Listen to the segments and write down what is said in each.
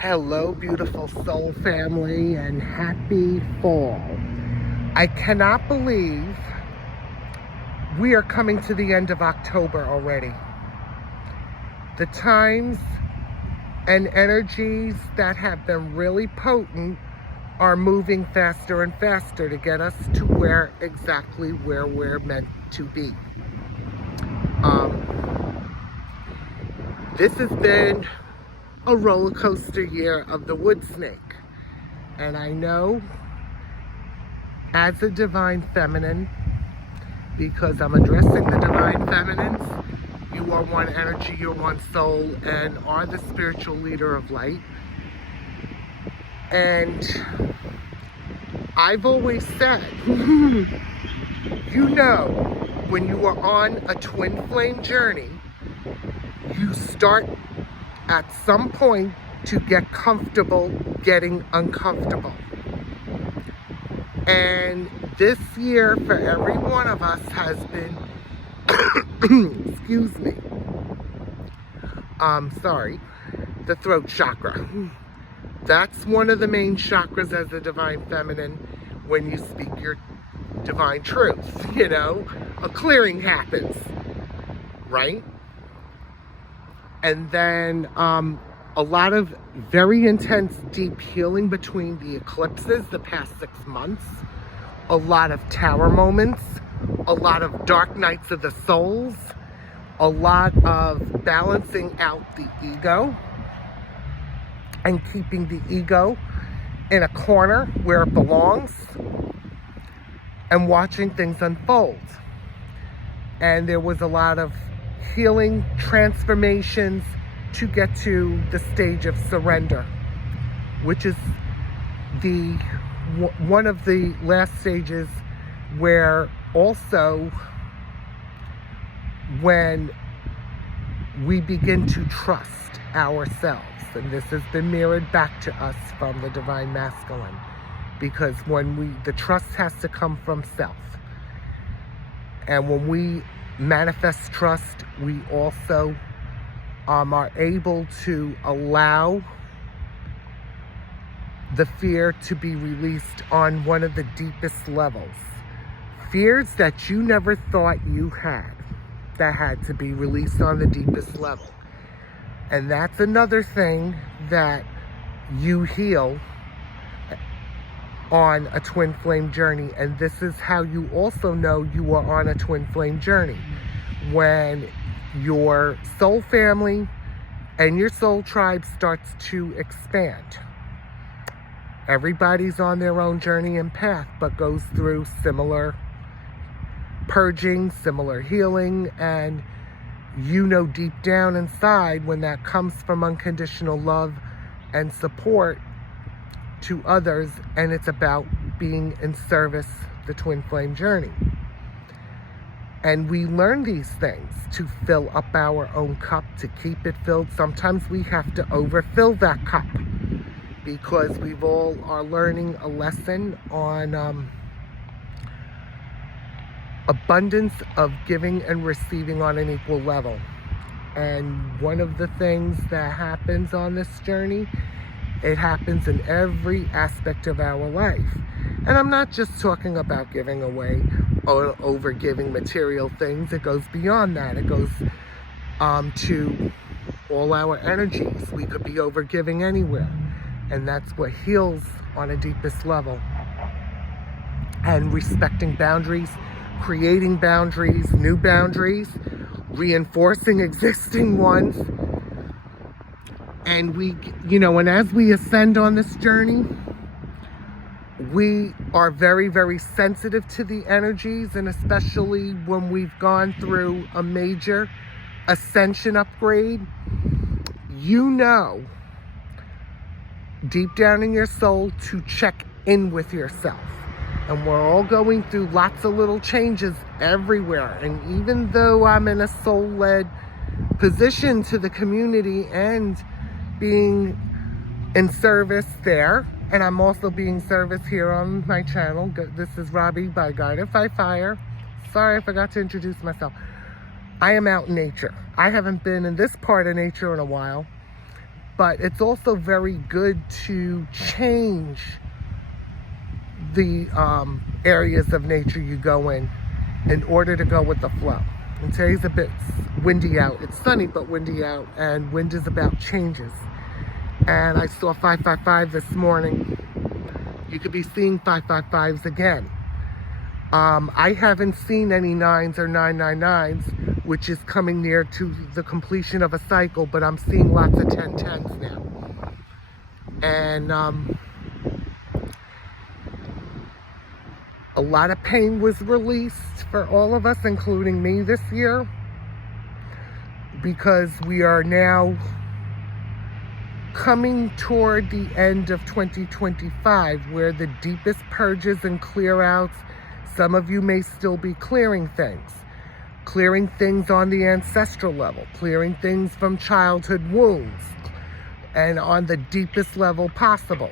Hello, beautiful soul family, and happy fall. I cannot believe we are coming to the end of October already. The times and energies that have been really potent are moving faster and faster to get us to exactly where we're meant to be. This has been a roller coaster year of the wood snake. And I know as a divine feminine, because I'm addressing the divine feminines, you are one energy, you're one soul, and are the spiritual leader of light. And I've always said, you know, when you are on a twin flame journey, you start at some point to get comfortable getting uncomfortable. And this year for every one of us has been, excuse me, the throat chakra. That's one of the main chakras as a divine feminine when you speak your divine truth, you know, a clearing happens, right? And then a lot of very intense, deep healing between the eclipses the past 6 months. A lot of tower moments. A lot of dark nights of the souls. A lot of balancing out the ego. And keeping the ego in a corner where it belongs. And watching things unfold. And there was a lot of healing transformations to get to the stage of surrender, which is one of the last stages where also when we begin to trust ourselves. And this has been mirrored back to us from the divine masculine, because when the trust has to come from self. And when we manifest trust, we also are able to allow the fear to be released on one of the deepest levels. Fears that you never thought you had, that had to be released on the deepest level. And that's another thing that you heal on a twin flame journey. And this is how you also know you are on a twin flame journey. When your soul family and your soul tribe starts to expand. Everybody's on their own journey and path, but goes through similar purging, similar healing, and you know deep down inside when that comes from unconditional love and support to others, and it's about being in service, the twin flame journey. And we learn these things to fill up our own cup, to keep it filled. Sometimes we have to overfill that cup because we've all are learning a lesson on abundance of giving and receiving on an equal level. And one of the things that happens on this journey, it happens in every aspect of our life. And I'm not just talking about giving away or over giving material things. It goes beyond that. It goes to all our energies. We could be over giving anywhere. And that's what heals on a deepest level. And respecting boundaries, creating boundaries, new boundaries, reinforcing existing ones. And and as we ascend on this journey, we are very, very sensitive to the energies, and especially when we've gone through a major ascension upgrade, you know, deep down in your soul, to check in with yourself. And we're all going through lots of little changes everywhere. And even though I'm in a soul-led position to the community and being in service there, and I'm also being service here on my channel. This is Robbie by Guided by Fire. Sorry, I forgot to introduce myself. I am out in nature. I haven't been in this part of nature in a while, but it's also very good to change the areas of nature you go in order to go with the flow. And today's a bit windy out. It's sunny but windy out, and wind is about changes. And I saw 555 this morning. You could be seeing 555s again. I haven't seen any 9s or 999s, which is coming near to the completion of a cycle, but I'm seeing lots of 1010s now. And a lot of pain was released for all of us, including me this year, because we are now coming toward the end of 2025, where the deepest purges and clear outs. Some of you may still be clearing things on the ancestral level, clearing things from childhood wounds, and on the deepest level possible.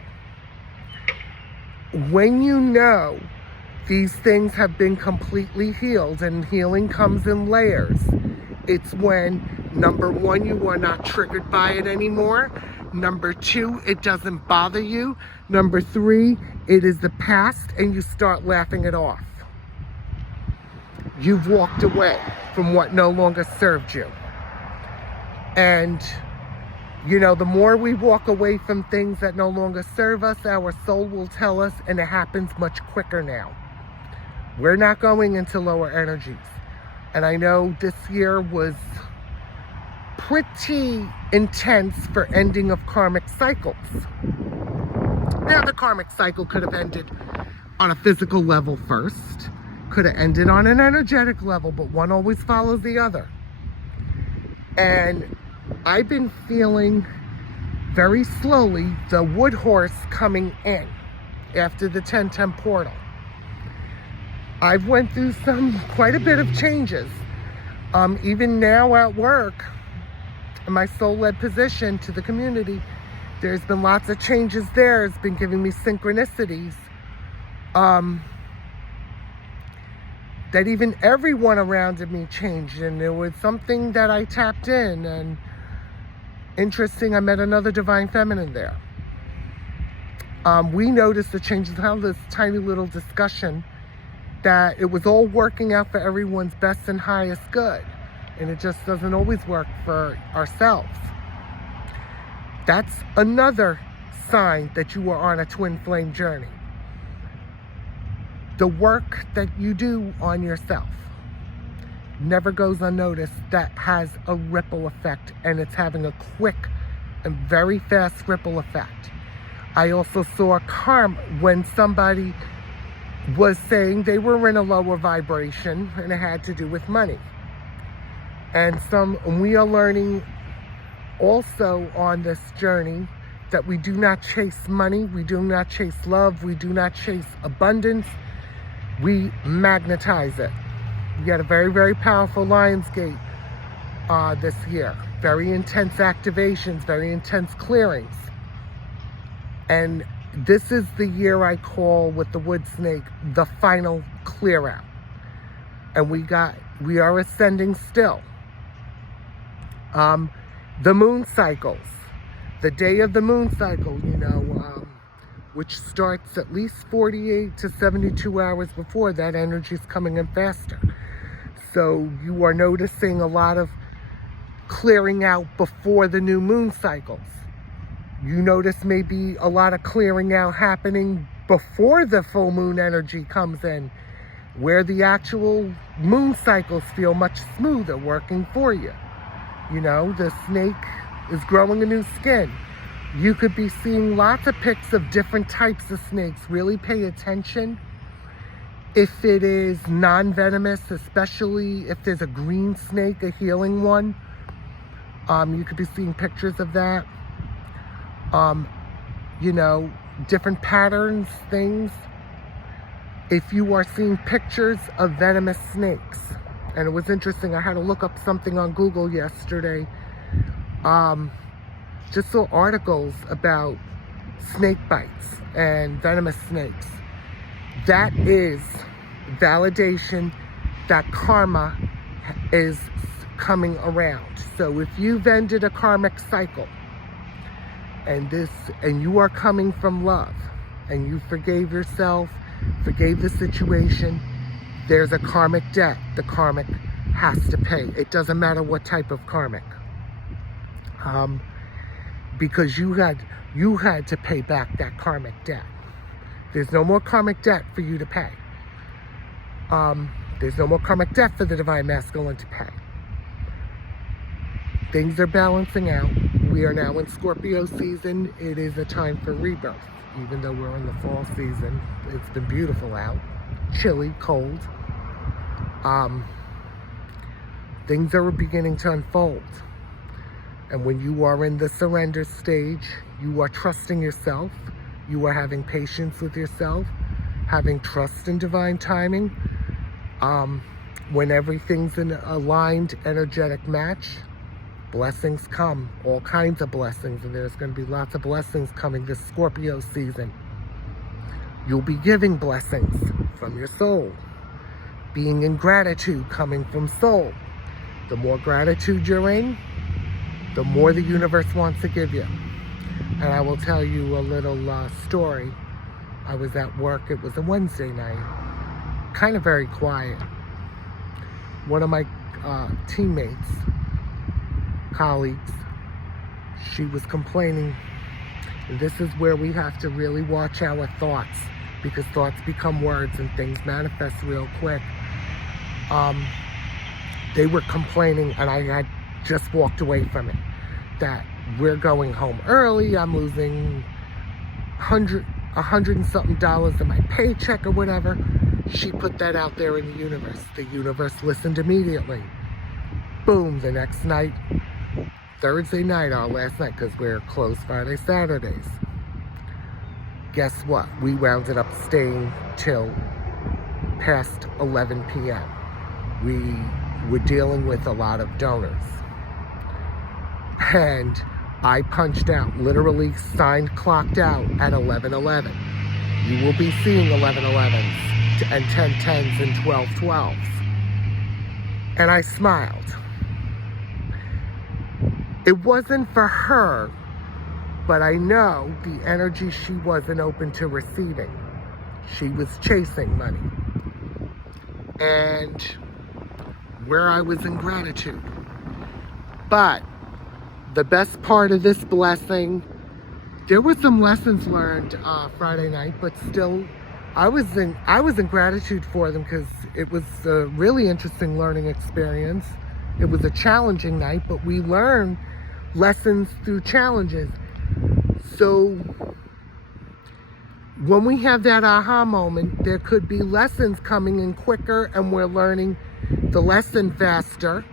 When you know these things have been completely healed, and healing comes in layers, it's when, number one, you are not triggered by it anymore. Number two, it doesn't bother you. Number three, it is the past and you start laughing it off. You've walked away from what no longer served you. And, you know, the more we walk away from things that no longer serve us, our soul will tell us, and it happens much quicker now. We're not going into lower energies. And I know this year was pretty intense for ending of karmic cycles. Now, the karmic cycle could have ended on a physical level first, could have ended on an energetic level, but one always follows the other. And I've been feeling very slowly the wood horse coming in after the 1010 portal. I've went through quite a bit of changes. Even now at work, in my soul-led position to the community, there's been lots of changes there. It's been giving me synchronicities. That even everyone around me changed, and it was something that I tapped in, and interesting, I met another divine feminine there. We noticed the changes, how this tiny little discussion that it was all working out for everyone's best and highest good, and it just doesn't always work for ourselves. That's another sign that you are on a twin flame journey. The work that you do on yourself never goes unnoticed. That has a ripple effect, and it's having a quick and very fast ripple effect. I also saw karma when somebody was saying they were in a lower vibration, and it had to do with money. And we are learning also on this journey that we do not chase money, we do not chase love, we do not chase abundance. We magnetize it. We got a very, very powerful Lionsgate this year. Very intense activations, very intense clearings. And this is the year I call, with the wood snake, the final clear out. And we are ascending still. The moon cycles. The day of the moon cycle, which starts at least 48 to 72 hours before, that energy is coming in faster. So you are noticing a lot of clearing out before the new moon cycles. You notice maybe a lot of clearing out happening before the full moon energy comes in, where the actual moon cycles feel much smoother working for you. The snake is growing a new skin. You could be seeing lots of pics of different types of snakes. Really pay attention. If it is non-venomous, especially if there's a green snake, a healing one, you could be seeing pictures of that. Different patterns, things. If you are seeing pictures of venomous snakes, and it was interesting, I had to look up something on Google yesterday. Just saw articles about snake bites and venomous snakes. That is validation that karma is coming around. So if you've ended a karmic cycle, and you are coming from love, and you forgave yourself, forgave the situation, there's a karmic debt the karmic has to pay. It doesn't matter what type of karmic. Because you had to pay back that karmic debt. There's no more karmic debt for you to pay. There's no more karmic debt for the Divine Masculine to pay. Things are balancing out. We are now in Scorpio season. It is a time for rebirth. Even though we're in the fall season, it's been beautiful out. Chilly, cold. Things are beginning to unfold. And when you are in the surrender stage, you are trusting yourself. You are having patience with yourself, having trust in divine timing. When everything's in an aligned, energetic match, blessings come, all kinds of blessings, and there's going to be lots of blessings coming this Scorpio season. You'll be giving blessings from your soul, being in gratitude coming from soul. The more gratitude you're in, the more the universe wants to give you. And I will tell you a little story. I was at work, it was a Wednesday night, kind of very quiet. One of my teammates, colleagues, she was complaining. And this is where we have to really watch our thoughts, because thoughts become words and things manifest real quick. They were complaining, and I had just walked away from it, that we're going home early, I'm losing $100 and something in my paycheck or whatever. She put that out there in the universe. The universe listened immediately. Boom, the next night, Thursday night, our last night, because we're closed Friday, Saturdays. Guess what? We rounded up staying till past 11 p.m. We were dealing with a lot of donors. And I punched out, literally signed, clocked out at 11:11. You will be seeing 11:11s and 10:10s and 12:12s. And I smiled. It wasn't for her, but I know the energy she wasn't open to receiving. She was chasing money. And where I was in gratitude. But the best part of this blessing, there were some lessons learned Friday night, but still I was in gratitude for them, because it was a really interesting learning experience. It was a challenging night, but we learned lessons through challenges. So when we have that aha moment, there could be lessons coming in quicker, and we're learning the lesson faster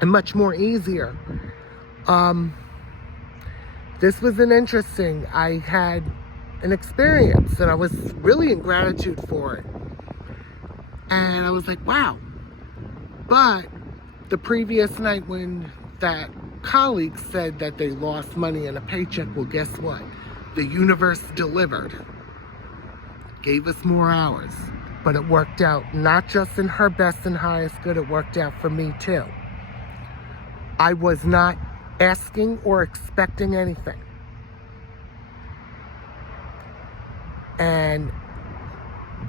and much more easier. This was an interesting, I had an experience, and I was really in gratitude for it. And I was like, wow. But the previous night, when that colleague said that they lost money and a paycheck, well, guess what? The universe delivered. Gave us more hours. But it worked out not just in her best and highest good, it worked out for me too. I was not asking or expecting anything. And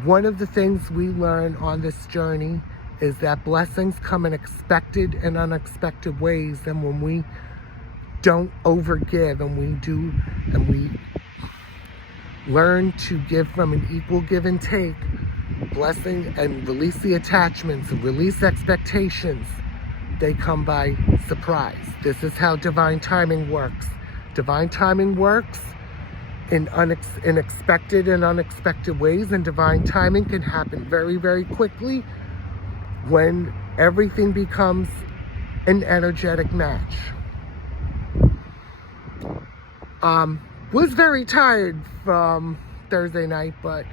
one of the things we learn on this journey is that blessings come in expected and unexpected ways. And when we don't overgive, and we learn to give from an equal give and take, blessing, and release the attachments and release expectations, they come by surprise. This is how divine timing works. Divine timing works in expected and unexpected ways, and divine timing can happen very, very quickly when everything becomes an energetic match. Was very tired from Thursday night, but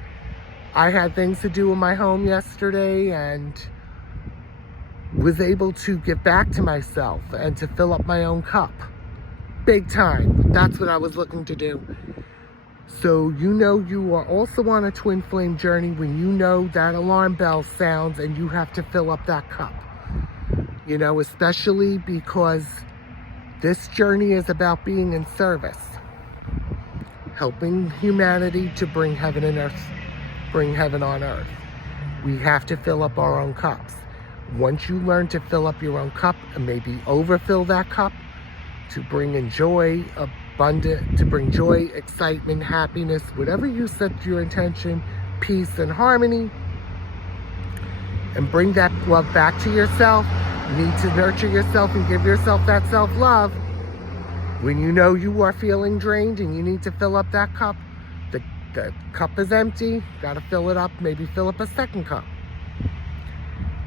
I had things to do in my home yesterday, and was able to get back to myself and to fill up my own cup. Big time. That's what I was looking to do. So you know you are also on a twin flame journey when you know that alarm bell sounds and you have to fill up that cup. You know, especially because this journey is about being in service. helping humanity to bring heaven and earth, bring heaven on earth. We have to fill up our own cups. Once you learn to fill up your own cup and maybe overfill that cup to bring in joy, abundant, to bring joy, excitement, happiness, whatever you set your intention, peace and harmony, and bring that love back to yourself. You need to nurture yourself and give yourself that self-love. When you know you are feeling drained and you need to fill up that cup, the cup is empty, got to fill it up, maybe fill up a second cup.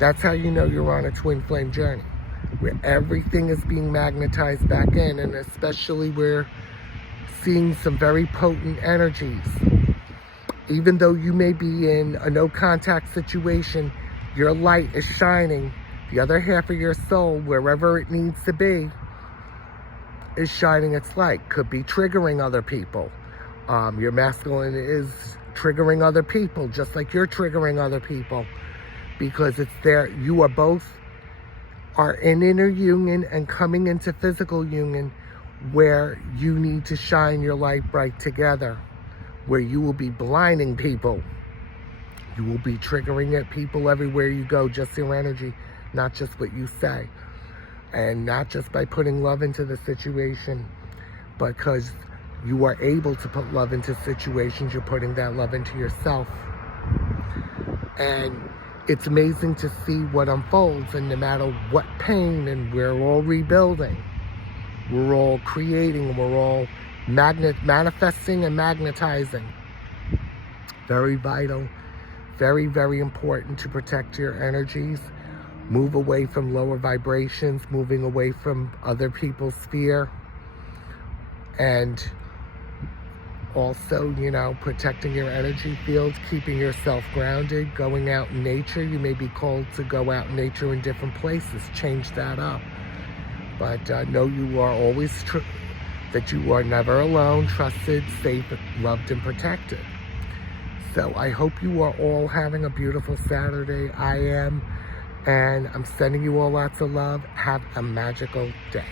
That's how you know you're on a twin flame journey, where everything is being magnetized back in, and especially we're seeing some very potent energies. Even though you may be in a no contact situation, your light is shining. The other half of your soul, wherever it needs to be, is shining its light. Could be triggering other people. Your masculine is triggering other people, just like you're triggering other people, because it's there. You are both are in inner union and coming into physical union, where you need to shine your light bright together, where you will be blinding people. You will be triggering at people everywhere you go, just your energy, not just what you say. And not just by putting love into the situation, because you are able to put love into situations, you're putting that love into yourself. And it's amazing to see what unfolds, and no matter what pain, and we're all rebuilding, we're all creating, we're all manifesting and magnetizing. Very vital, very, very important to protect your energies. Move away from lower vibrations, moving away from other people's fear. And also, you know, protecting your energy field, keeping yourself grounded, going out in nature. You may be called to go out in nature in different places. Change that up. But know you are always that you are never alone, trusted, safe, loved, and protected. So I hope you are all having a beautiful Saturday. I am. And I'm sending you all lots of love. Have a magical day.